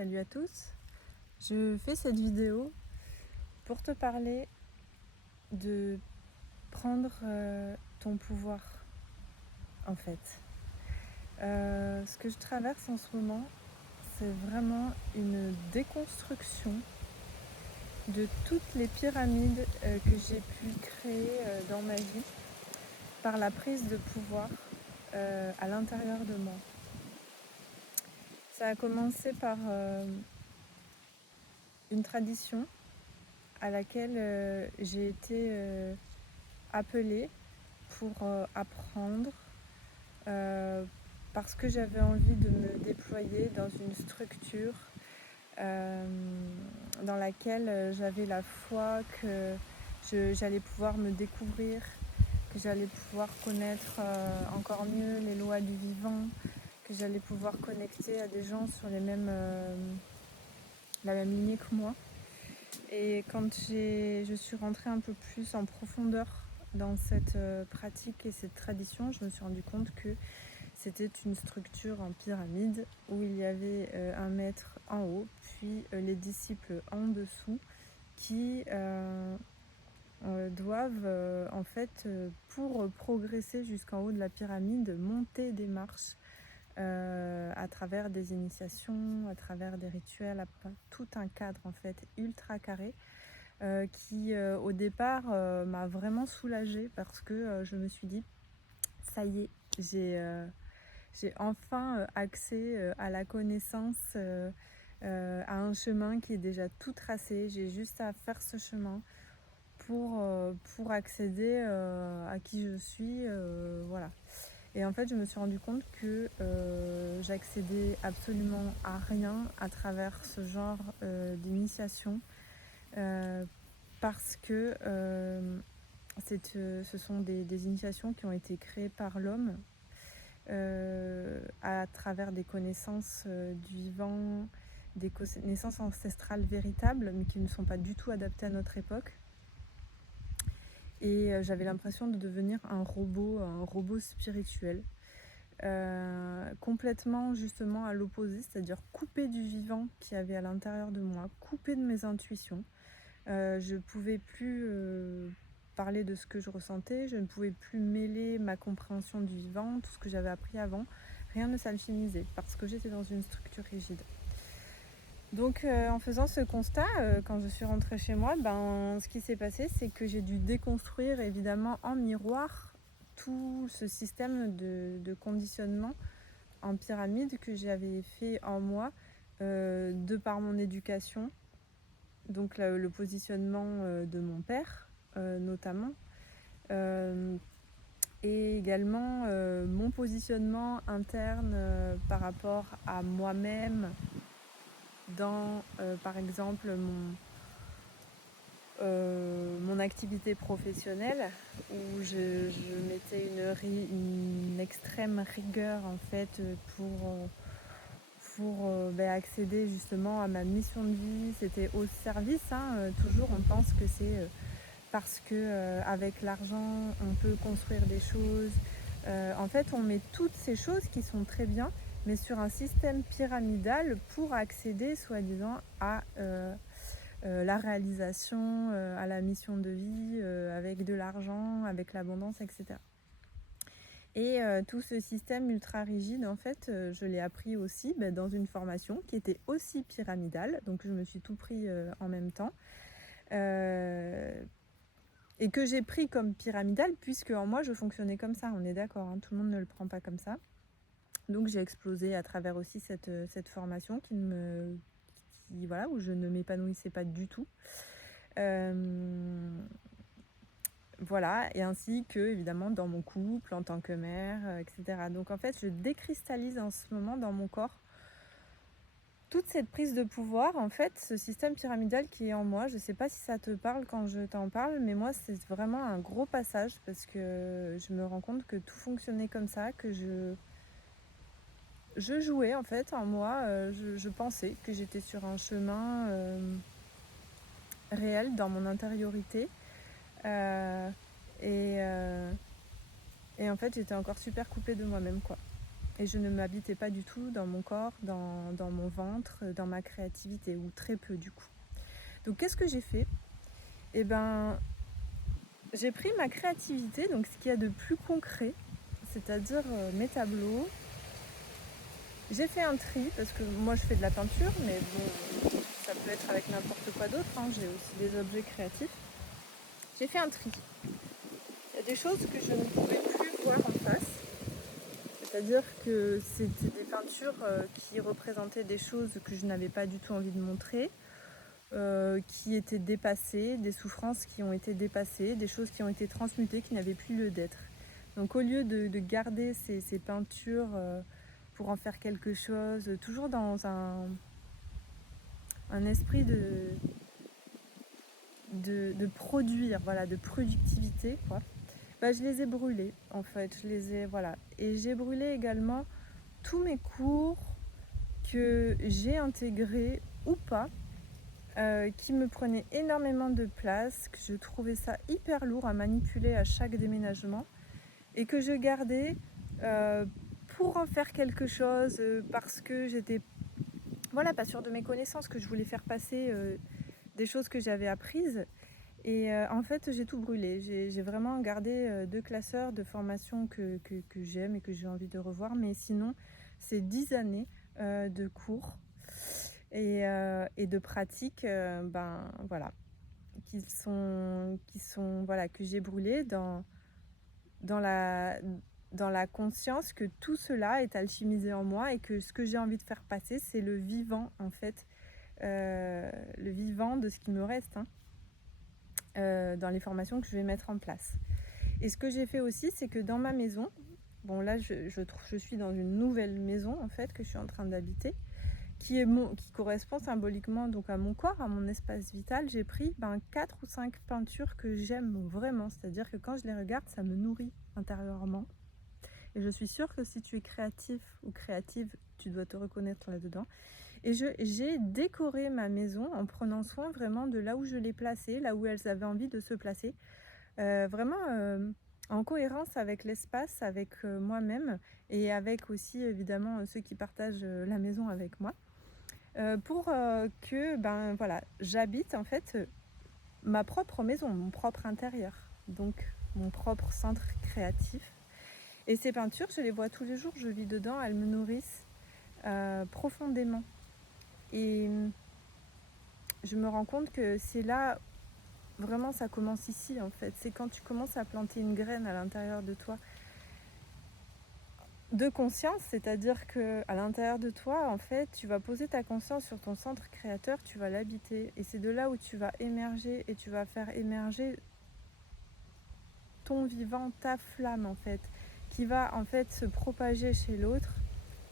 Salut à tous. Je fais cette vidéo pour te parler de prendre ton pouvoir en fait. Ce que je traverse en ce moment, c'est vraiment une déconstruction de toutes les pyramides que j'ai pu créer dans ma vie par la prise de pouvoir à l'intérieur de moi. Ça a commencé par une tradition à laquelle j'ai été appelée pour apprendre parce que j'avais envie de me déployer dans une structure dans laquelle j'avais la foi que j'allais pouvoir me découvrir, que j'allais pouvoir connaître encore mieux les lois du vivant, que j'allais pouvoir connecter à des gens sur la même lignée que moi. Et quand je suis rentrée un peu plus en profondeur dans cette pratique et cette tradition, je me suis rendu compte que c'était une structure en pyramide où il y avait un maître en haut, puis les disciples en dessous qui doivent en fait, pour progresser jusqu'en haut de la pyramide, monter des marches à travers des initiations, à travers des rituels, tout un cadre en fait ultra carré qui au départ m'a vraiment soulagée parce que je me suis dit ça y est, j'ai enfin accès à la connaissance, à un chemin qui est déjà tout tracé. J'ai juste à faire ce chemin pour accéder à qui je suis, voilà. Et en fait, je me suis rendu compte que j'accédais absolument à rien à travers ce genre d'initiation parce que ce sont des initiations qui ont été créées par l'homme à travers des connaissances du vivant, des connaissances ancestrales véritables, mais qui ne sont pas du tout adaptées à notre époque. Et j'avais l'impression de devenir un robot spirituel, complètement justement à l'opposé, c'est-à-dire coupé du vivant qu'il y avait à l'intérieur de moi, coupé de mes intuitions. Je ne pouvais plus parler de ce que je ressentais, je ne pouvais plus mêler ma compréhension du vivant, tout ce que j'avais appris avant. Rien ne s'alchimisait parce que j'étais dans une structure rigide. Donc en faisant ce constat, quand je suis rentrée chez moi, ce qui s'est passé, c'est que j'ai dû déconstruire évidemment en miroir tout ce système de conditionnement en pyramide que j'avais fait en moi de par mon éducation. Donc le positionnement de mon père notamment, et également mon positionnement interne par rapport à moi-même dans par exemple mon activité professionnelle où je mettais une extrême rigueur en fait pour accéder justement à ma mission de vie. C'était au service, toujours on pense que c'est parce que avec l'argent on peut construire des choses. En fait on met toutes ces choses qui sont très bien, mais sur un système pyramidal pour accéder soi-disant à la réalisation, à la mission de vie, avec de l'argent, avec l'abondance, etc. Et tout ce système ultra rigide, en fait, je l'ai appris aussi dans une formation qui était aussi pyramidale, donc je me suis tout pris en même temps. Et que j'ai pris comme pyramidal puisque en moi je fonctionnais comme ça, on est d'accord, tout le monde ne le prend pas comme ça. Donc j'ai explosé à travers aussi cette formation voilà, où je ne m'épanouissais pas du tout. Voilà, et ainsi que évidemment dans mon couple, en tant que mère, etc. Donc en fait je décristallise en ce moment dans mon corps toute cette prise de pouvoir, en fait, ce système pyramidal qui est en moi. Je ne sais pas si ça te parle quand je t'en parle, mais moi c'est vraiment un gros passage parce que je me rends compte que tout fonctionnait comme ça, que je jouais en fait en moi, je pensais que j'étais sur un chemin réel dans mon intériorité et en fait j'étais encore super coupée de moi-même quoi. et je ne m'habitais pas du tout dans mon corps, dans mon ventre, dans ma créativité, ou très peu du coup. Donc qu'est-ce que j'ai fait? Eh ben, j'ai pris ma créativité, donc ce qu'il y a de plus concret, c'est-à-dire mes tableaux. J'ai fait un tri, parce que moi je fais de la peinture, mais bon, ça peut être avec n'importe quoi d'autre, hein. J'ai aussi des objets créatifs. J'ai fait un tri. Il y a des choses que je ne pouvais plus voir en face. C'est-à-dire que c'était des peintures qui représentaient des choses que je n'avais pas du tout envie de montrer, qui étaient dépassées, des souffrances qui ont été dépassées, des choses qui ont été transmutées, qui n'avaient plus lieu d'être. Donc au lieu de garder ces peintures pour en faire quelque chose, toujours dans un esprit de produire, voilà, de productivité, quoi. Bah, je les ai brûlés en fait, voilà. Et j'ai brûlé également tous mes cours que j'ai intégrés ou pas, qui me prenaient énormément de place, que je trouvais ça hyper lourd à manipuler à chaque déménagement, et que je gardais pour en faire quelque chose, parce que j'étais pas sûre de mes connaissances, que je voulais faire passer des choses que j'avais apprises. Et en fait, j'ai tout brûlé. J'ai vraiment gardé 2 classeurs de formation que j'aime et que j'ai envie de revoir. Mais sinon, c'est 10 années de cours et de pratiques, que j'ai brûlées dans la, dans la conscience que tout cela est alchimisé en moi, et que ce que j'ai envie de faire passer, c'est le vivant, en fait, le vivant de ce qui me reste, hein. Dans les formations que je vais mettre en place. Et ce que j'ai fait aussi, c'est que dans ma maison, bon là je suis dans une nouvelle maison en fait que je suis en train d'habiter, qui correspond symboliquement donc à mon corps, à mon espace vital. J'ai pris 4 ou 5 peintures que j'aime vraiment, c'est-à-dire que quand je les regarde, ça me nourrit intérieurement. Et je suis sûre que si tu es créatif ou créative, tu dois te reconnaître là-dedans. Et j'ai décoré ma maison en prenant soin vraiment de là où je les plaçais, là où elles avaient envie de se placer. Vraiment en cohérence avec l'espace, avec moi-même, et avec aussi évidemment ceux qui partagent la maison avec moi. Pour que j'habite en fait ma propre maison, mon propre intérieur, donc mon propre centre créatif. Et ces peintures, je les vois tous les jours, je vis dedans, elles me nourrissent profondément. Et je me rends compte que c'est là, vraiment ça commence ici en fait. C'est quand tu commences à planter une graine à l'intérieur de toi de conscience, c'est-à-dire que à l'intérieur de toi, en fait, tu vas poser ta conscience sur ton centre créateur, tu vas l'habiter. Et c'est de là où tu vas émerger, et tu vas faire émerger ton vivant, ta flamme en fait, qui va en fait se propager chez l'autre,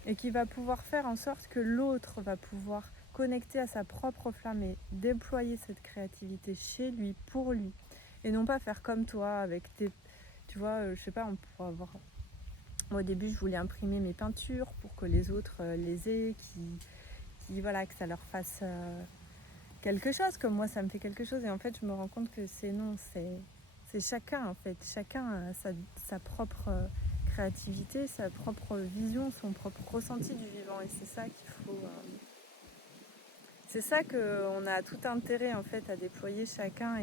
et qui va pouvoir faire en sorte que l'autre va pouvoir connecter à sa propre flamme et déployer cette créativité chez lui, pour lui, et non pas faire comme toi avec tes... Tu vois, je sais pas, on pourrait avoir... Moi, au début, je voulais imprimer mes peintures pour que les autres les aient, que ça leur fasse quelque chose, comme moi ça me fait quelque chose. Et en fait, je me rends compte que c'est chacun en fait. Chacun a sa propre créativité, sa propre vision, son propre ressenti du vivant. Et c'est ça qu'il faut... c'est ça qu'on a tout intérêt en fait à déployer chacun,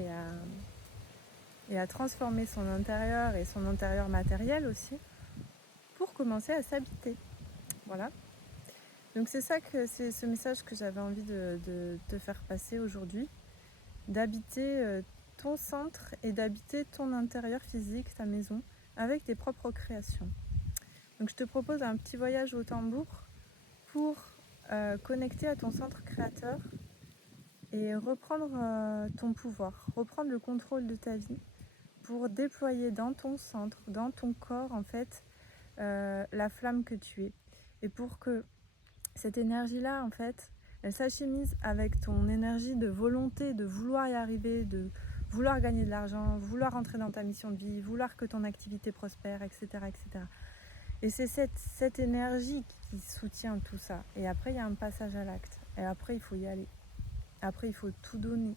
et à transformer son intérieur, et son intérieur matériel aussi, pour commencer à s'habiter. Voilà. Donc c'est ce message que j'avais envie de te faire passer aujourd'hui, d'habiter ton centre et d'habiter ton intérieur physique, ta maison, avec tes propres créations. Donc je te propose un petit voyage au tambour pour connecter à ton centre créateur et reprendre ton pouvoir, reprendre le contrôle de ta vie, pour déployer dans ton centre, dans ton corps en fait, la flamme que tu es. Et pour que cette énergie-là, en fait, elle s'alchimise avec ton énergie de volonté, de vouloir y arriver, de vouloir gagner de l'argent, vouloir entrer dans ta mission de vie, vouloir que ton activité prospère, etc. etc. Et c'est cette énergie qui soutient tout ça. Et après, il y a un passage à l'acte. Et après, il faut y aller. Après, il faut tout donner.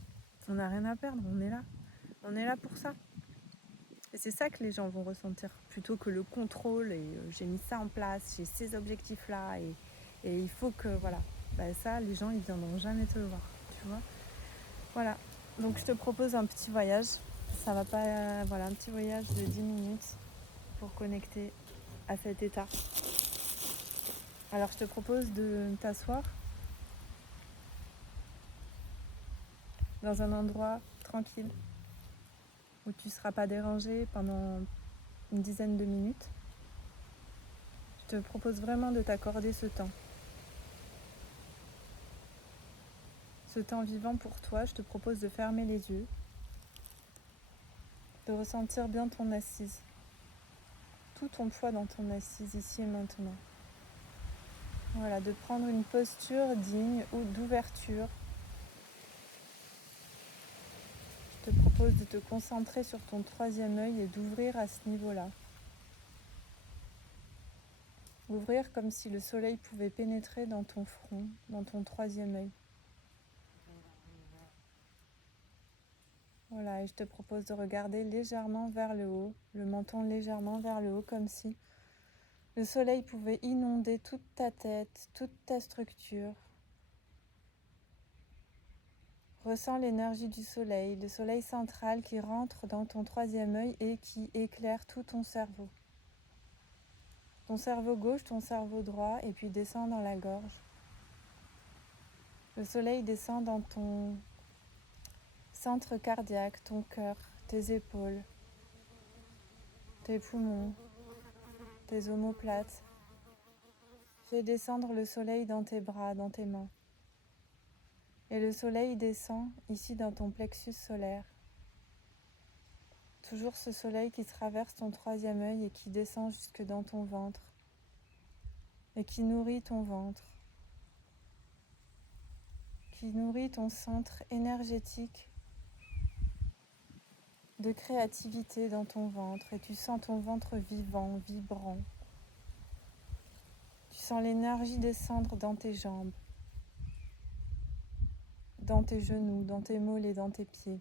On n'a rien à perdre, on est là. On est là pour ça. Et c'est ça que les gens vont ressentir, plutôt que le contrôle et j'ai mis ça en place, j'ai ces objectifs-là et il faut que, voilà. Ça, les gens, ils viendront jamais te voir, tu vois. Voilà, donc je te propose un petit voyage. Ça va pas, voilà, un petit voyage de 10 minutes pour connecter à cet état. Alors je te propose de t'asseoir dans un endroit tranquille où tu ne seras pas dérangé pendant une dizaine de minutes. Je te propose vraiment de t'accorder ce temps. Ce temps vivant pour toi, je te propose de fermer les yeux, de ressentir bien ton assise, tout ton poids dans ton assise ici et maintenant. Voilà, de prendre une posture digne ou d'ouverture. Je te propose de te concentrer sur ton troisième œil et d'ouvrir à ce niveau-là. Ouvrir comme si le soleil pouvait pénétrer dans ton front, dans ton troisième œil. Voilà, et je te propose de regarder légèrement vers le haut, le menton légèrement vers le haut, comme si le soleil pouvait inonder toute ta tête, toute ta structure. Ressens l'énergie du soleil, le soleil central qui rentre dans ton troisième œil et qui éclaire tout ton cerveau. Ton cerveau gauche, ton cerveau droit, et puis descend dans la gorge. Le soleil descend dans ton centre cardiaque, ton cœur, tes épaules, tes poumons, tes omoplates. Fais descendre le soleil dans tes bras, dans tes mains. Et le soleil descend ici dans ton plexus solaire. Toujours ce soleil qui traverse ton troisième œil et qui descend jusque dans ton ventre. Et qui nourrit ton ventre. Qui nourrit ton centre énergétique de créativité dans ton ventre. Et tu sens ton ventre vivant, vibrant. Tu sens l'énergie descendre dans tes jambes, dans tes genoux, dans tes mollets, dans tes pieds.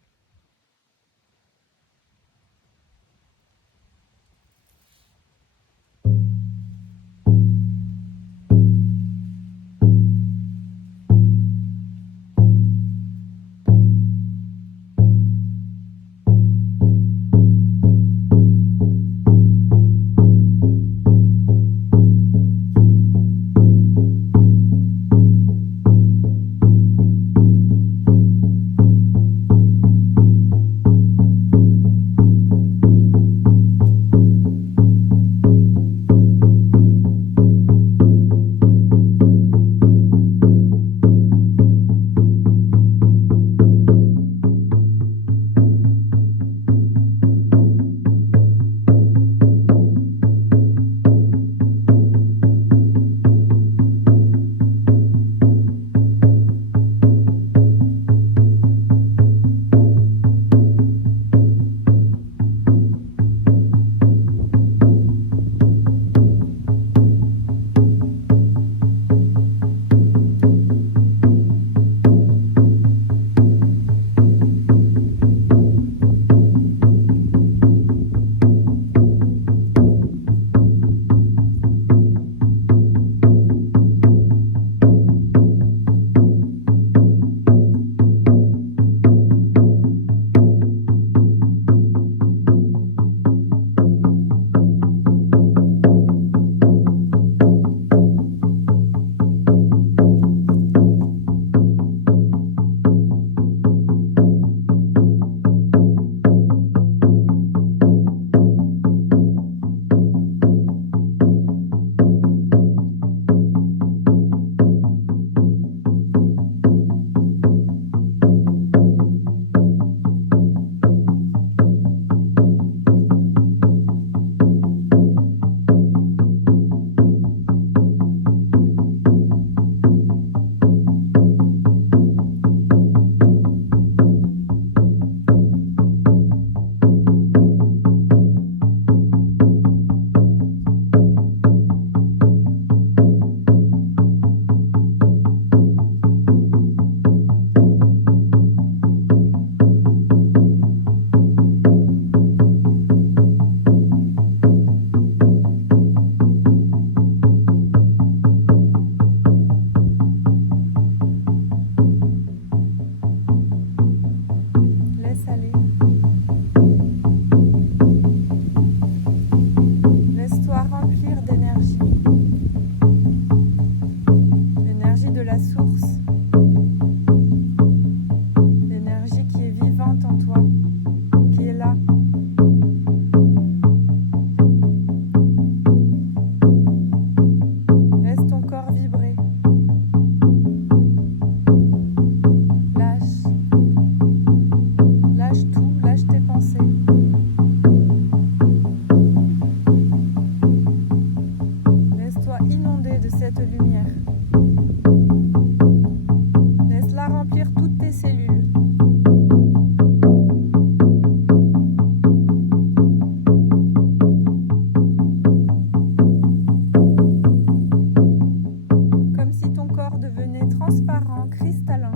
transparent, cristallin,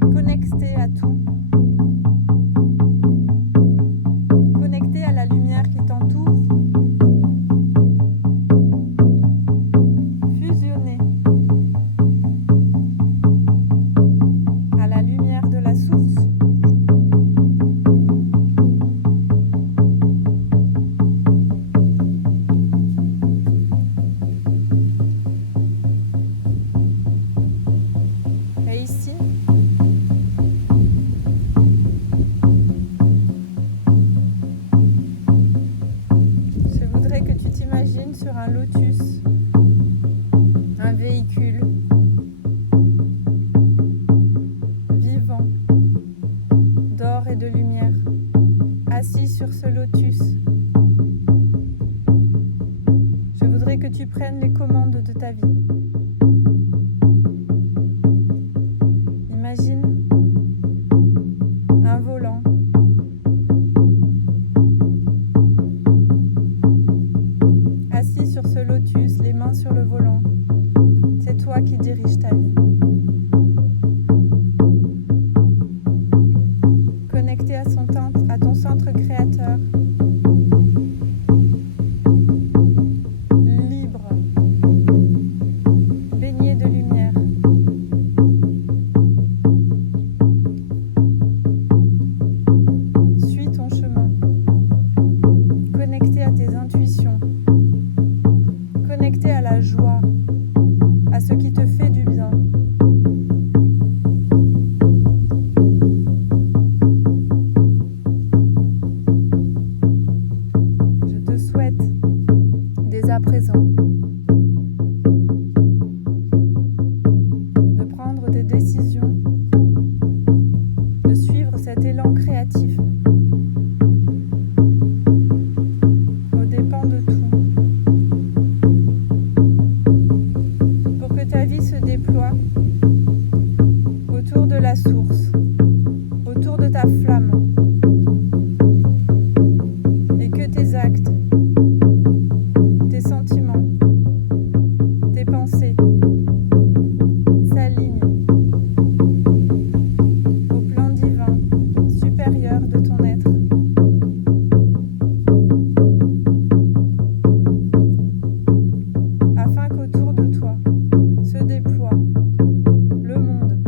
connecté à tout, connecté à la lumière qui t'entoure, fusionné à la lumière de la source. Et ici, je voudrais que tu t'imagines sur un lotus, un véhicule vivant d'or et de lumière, assis sur ce lotus. Je voudrais que tu prennes les commandes de ta vie. Imagine un volant, assis sur ce lotus, les mains sur le volant. C'est toi qui diriges ta vie. Connecté à ton centre créateur. Libre. Baigné de lumière. Suis ton chemin. Connecté à tes intuitions. Connecté à la joie, à ce qui te fait du bien. Je te souhaite, dès à présent, de prendre des décisions, de suivre cet élan créatif aux dépens de tout, pour que ta vie se déploie autour de la source, autour de ta flamme, et que tes actes, tes sentiments, tes pensées s'alignent au plan divin supérieur de ton être. Afin qu'autour de toi se déploie le monde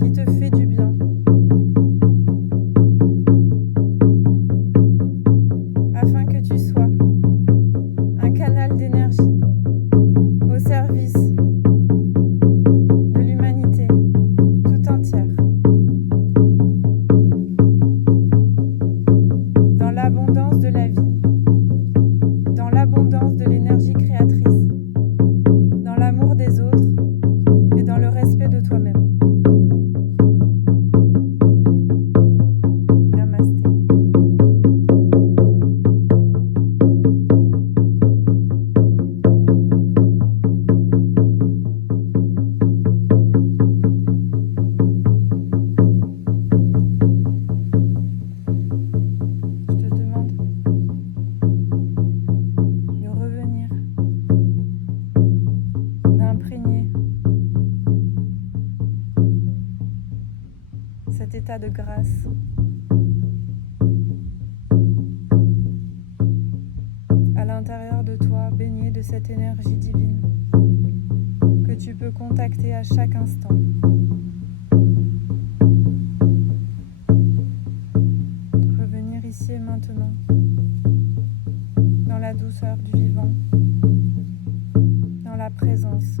qui te fait du bien. Afin que tu sois un canal d'énergie au service de l'humanité tout entière. Dans l'abondance de la vie, dans l'abondance de l'énergie créatrice, dans l'amour des autres et dans le respect de toi-même. Namasté. Je te demande de revenir, d'imprégner cet état de grâce à l'intérieur de toi, baigné de cette énergie divine que tu peux contacter à chaque instant. Revenir ici et maintenant, dans la douceur du vivant, dans la présence